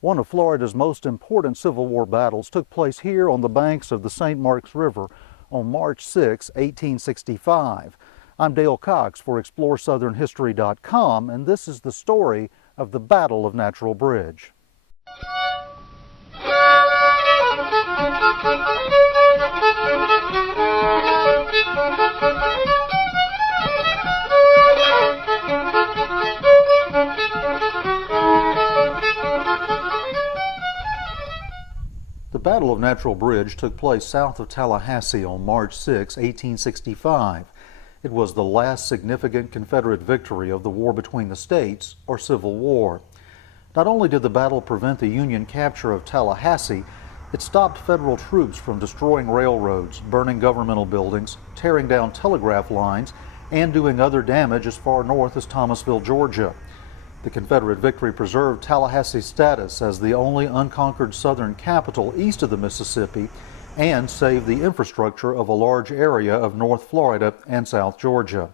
One of Florida's most important Civil War battles took place here on the banks of the St. Marks River on March 6, 1865. I'm Dale Cox for ExploreSouthernHistory.com, and this is the story of the Battle of Natural Bridge. The Battle of Natural Bridge took place south of Tallahassee on March 6, 1865. It was the last significant Confederate victory of the war between the states, or Civil War. Not only did the battle prevent the Union capture of Tallahassee, it stopped Federal troops from destroying railroads, burning governmental buildings, tearing down telegraph lines, and doing other damage as far north as Thomasville, Georgia. The Confederate victory preserved Tallahassee's status as the only unconquered Southern capital east of the Mississippi and saved the infrastructure of a large area of North Florida and South Georgia.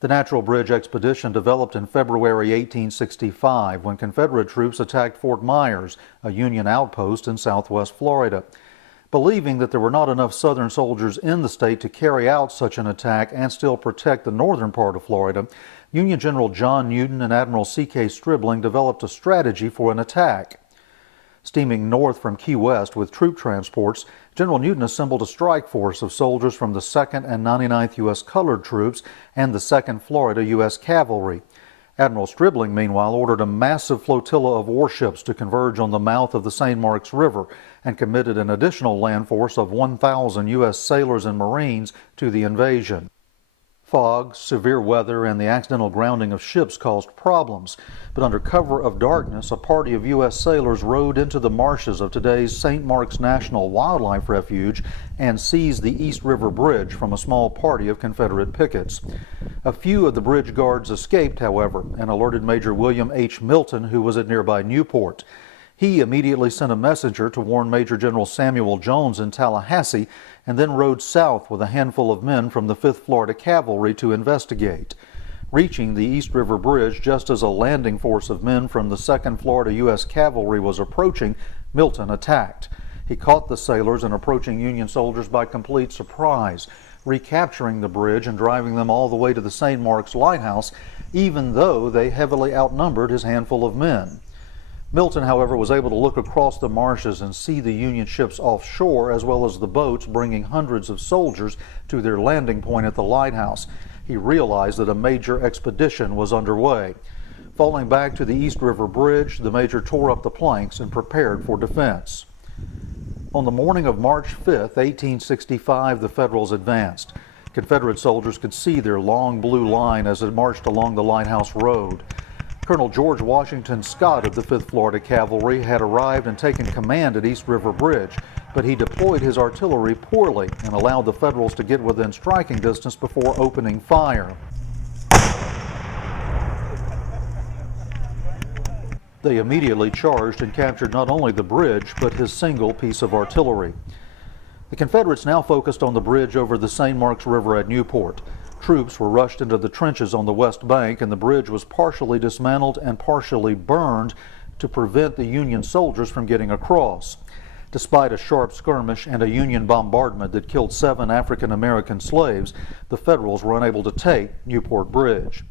The Natural Bridge expedition developed in February 1865 when Confederate troops attacked Fort Myers, a Union outpost in southwest Florida. Believing that there were not enough Southern soldiers in the state to carry out such an attack and still protect the northern part of Florida, Union General John Newton and Admiral C.K. Stribling developed a strategy for an attack. Steaming north from Key West with troop transports, General Newton assembled a strike force of soldiers from the 2nd and 99th U.S. Colored Troops and the 2nd Florida U.S. Cavalry. Admiral Stribling, meanwhile, ordered a massive flotilla of warships to converge on the mouth of the St. Marks River and committed an additional land force of 1,000 U.S. sailors and Marines to the invasion. Fog, severe weather, and the accidental grounding of ships caused problems, but under cover of darkness, a party of U.S. sailors rode into the marshes of today's St. Marks National Wildlife Refuge and seized the East River Bridge from a small party of Confederate pickets. A few of the bridge guards escaped, however, and alerted Major William H. Milton, who was at nearby Newport. He immediately sent a messenger to warn Major General Samuel Jones in Tallahassee and then rode south with a handful of men from the 5th Florida Cavalry to investigate. Reaching the East River Bridge just as a landing force of men from the 2nd Florida U.S. Cavalry was approaching, Milton attacked. He caught the sailors and approaching Union soldiers by complete surprise, recapturing the bridge and driving them all the way to the St. Marks Lighthouse, even though they heavily outnumbered his handful of men. Milton, however, was able to look across the marshes and see the Union ships offshore as well as the boats bringing hundreds of soldiers to their landing point at the lighthouse. He realized that a major expedition was underway. Falling back to the East River Bridge, the major tore up the planks and prepared for defense. On the morning of March 5, 1865, the Federals advanced. Confederate soldiers could see their long blue line as it marched along the lighthouse road. Colonel George Washington Scott of the 5th Florida Cavalry had arrived and taken command at East River Bridge, but he deployed his artillery poorly and allowed the Federals to get within striking distance before opening fire. They immediately charged and captured not only the bridge, but his single piece of artillery. The Confederates now focused on the bridge over the St. Marks River at Newport. Troops were rushed into the trenches on the west bank, and the bridge was partially dismantled and partially burned to prevent the Union soldiers from getting across. Despite a sharp skirmish and a Union bombardment that killed 7 African-American slaves, the Federals were unable to take Newport Bridge.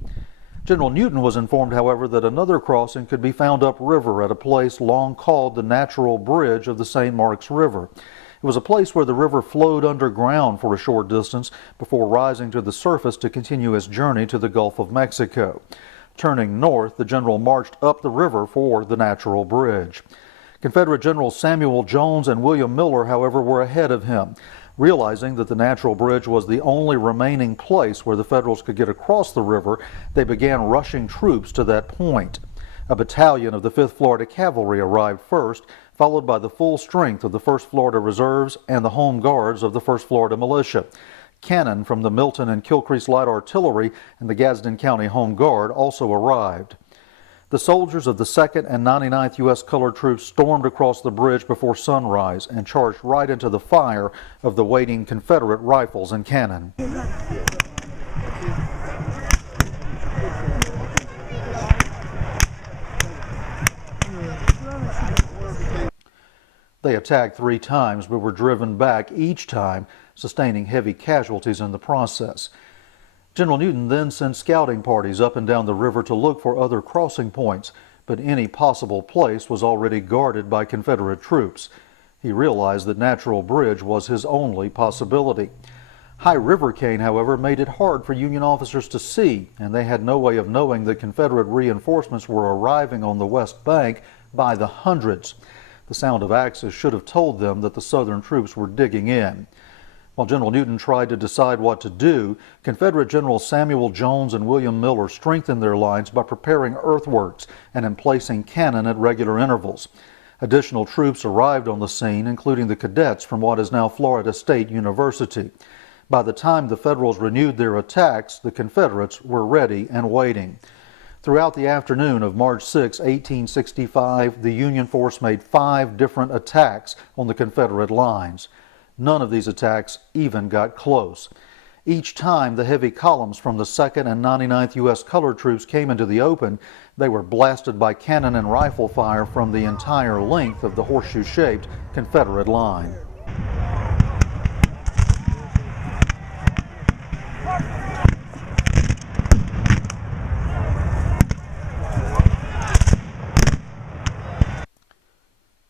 General Newton was informed, however, that another crossing could be found upriver at a place long called the Natural Bridge of the St. Marks River. It was a place where the river flowed underground for a short distance before rising to the surface to continue its journey to the Gulf of Mexico. Turning north, the general marched up the river for the Natural Bridge. Confederate Generals Samuel Jones and William Miller, however, were ahead of him. Realizing that the Natural Bridge was the only remaining place where the Federals could get across the river, they began rushing troops to that point. A battalion of the 5th Florida Cavalry arrived first, followed by the full strength of the 1st Florida Reserves and the Home Guards of the 1st Florida Militia. Cannon from the Milton and Kilcrease Light Artillery and the Gadsden County Home Guard also arrived. The soldiers of the 2nd and 99th U.S. Colored Troops stormed across the bridge before sunrise and charged right into the fire of the waiting Confederate rifles and cannon. They attacked 3 times but were driven back each time, sustaining heavy casualties in the process. General Newton then sent scouting parties up and down the river to look for other crossing points, but any possible place was already guarded by Confederate troops. He realized that Natural Bridge was his only possibility. High River Cane, however, made it hard for Union officers to see, and they had no way of knowing that Confederate reinforcements were arriving on the west bank by the hundreds. The sound of axes should have told them that the Southern troops were digging in. While General Newton tried to decide what to do, Confederate Generals Samuel Jones and William Miller strengthened their lines by preparing earthworks and emplacing cannon at regular intervals. Additional troops arrived on the scene, including the cadets from what is now Florida State University. By the time the Federals renewed their attacks, the Confederates were ready and waiting. Throughout the afternoon of March 6, 1865, the Union force made 5 different attacks on the Confederate lines. None of these attacks even got close. Each time the heavy columns from the 2nd and 99th U.S. colored troops came into the open, they were blasted by cannon and rifle fire from the entire length of the horseshoe-shaped Confederate line.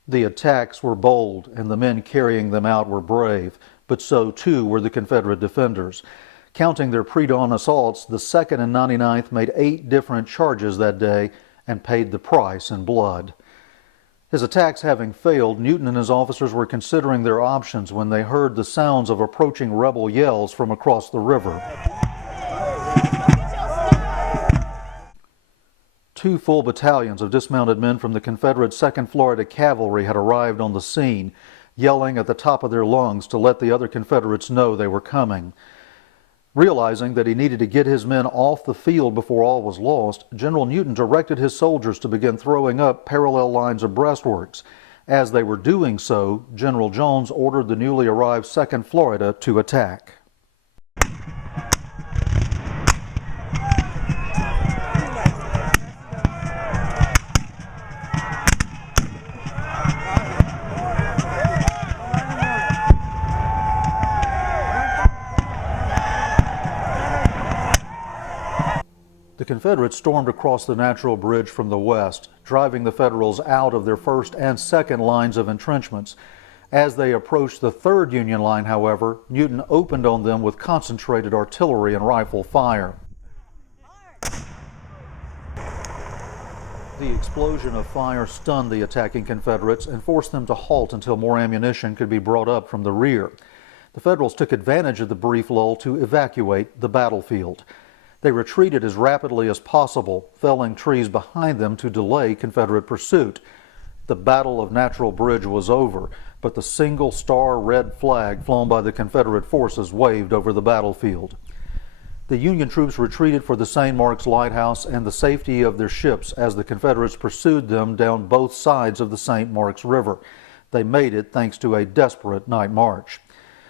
The attacks were bold, and the men carrying them out were brave, but so too were the Confederate defenders. Counting their pre-dawn assaults, the 2nd and 99th made 8 different charges that day and paid the price in blood. His attacks having failed, Newton and his officers were considering their options when they heard the sounds of approaching rebel yells from across the river. 2 full battalions of dismounted men from the Confederate 2nd Florida Cavalry had arrived on the scene, yelling at the top of their lungs to let the other Confederates know they were coming. Realizing that he needed to get his men off the field before all was lost, General Newton directed his soldiers to begin throwing up parallel lines of breastworks. As they were doing so, General Jones ordered the newly arrived 2nd Florida to attack. The Confederates stormed across the Natural Bridge from the west, driving the Federals out of their 1st and 2nd lines of entrenchments. As they approached the 3rd Union line, however, Newton opened on them with concentrated artillery and rifle fire. The explosion of fire stunned the attacking Confederates and forced them to halt until more ammunition could be brought up from the rear. The Federals took advantage of the brief lull to evacuate the battlefield. They retreated as rapidly as possible, felling trees behind them to delay Confederate pursuit. The Battle of Natural Bridge was over, but the single star red flag flown by the Confederate forces waved over the battlefield. The Union troops retreated for the St. Mark's Lighthouse and the safety of their ships as the Confederates pursued them down both sides of the St. Mark's River. They made it thanks to a desperate night march.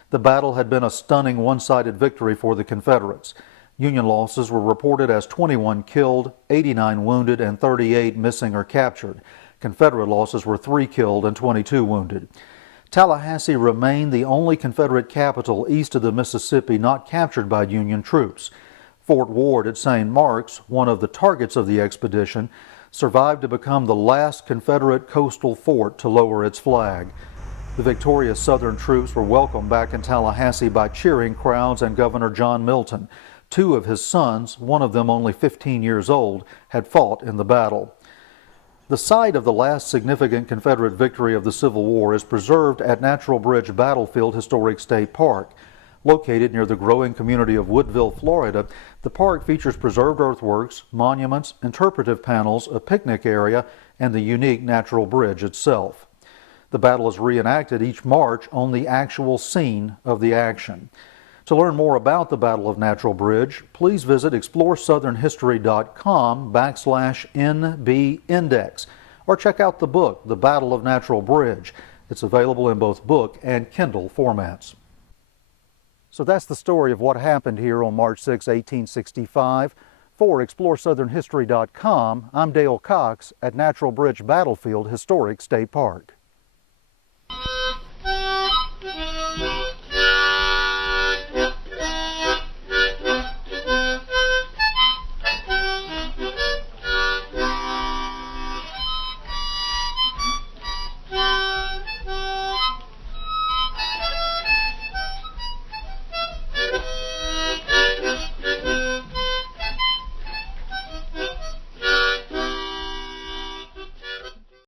The battle had been a stunning one-sided victory for the Confederates. Union losses were reported as 21 killed, 89 wounded, and 38 missing or captured. Confederate losses were 3 killed and 22 wounded. Tallahassee remained the only Confederate capital east of the Mississippi not captured by Union troops. Fort Ward at St. Mark's, one of the targets of the expedition, survived to become the last Confederate coastal fort to lower its flag. The victorious Southern troops were welcomed back in Tallahassee by cheering crowds and Governor John Milton. 2 of his sons, one of them only 15 years old, had fought in the battle. The site of the last significant Confederate victory of the Civil War is preserved at Natural Bridge Battlefield Historic State Park. Located near the growing community of Woodville, Florida, the park features preserved earthworks, monuments, interpretive panels, a picnic area, and the unique Natural Bridge itself. The battle is reenacted each March on the actual scene of the action. To learn more about the Battle of Natural Bridge, please visit exploresouthernhistory.com/NBindex or check out the book, The Battle of Natural Bridge. It's available in both book and Kindle formats. So that's the story of what happened here on March 6, 1865. For exploresouthernhistory.com, I'm Dale Cox at Natural Bridge Battlefield Historic State Park.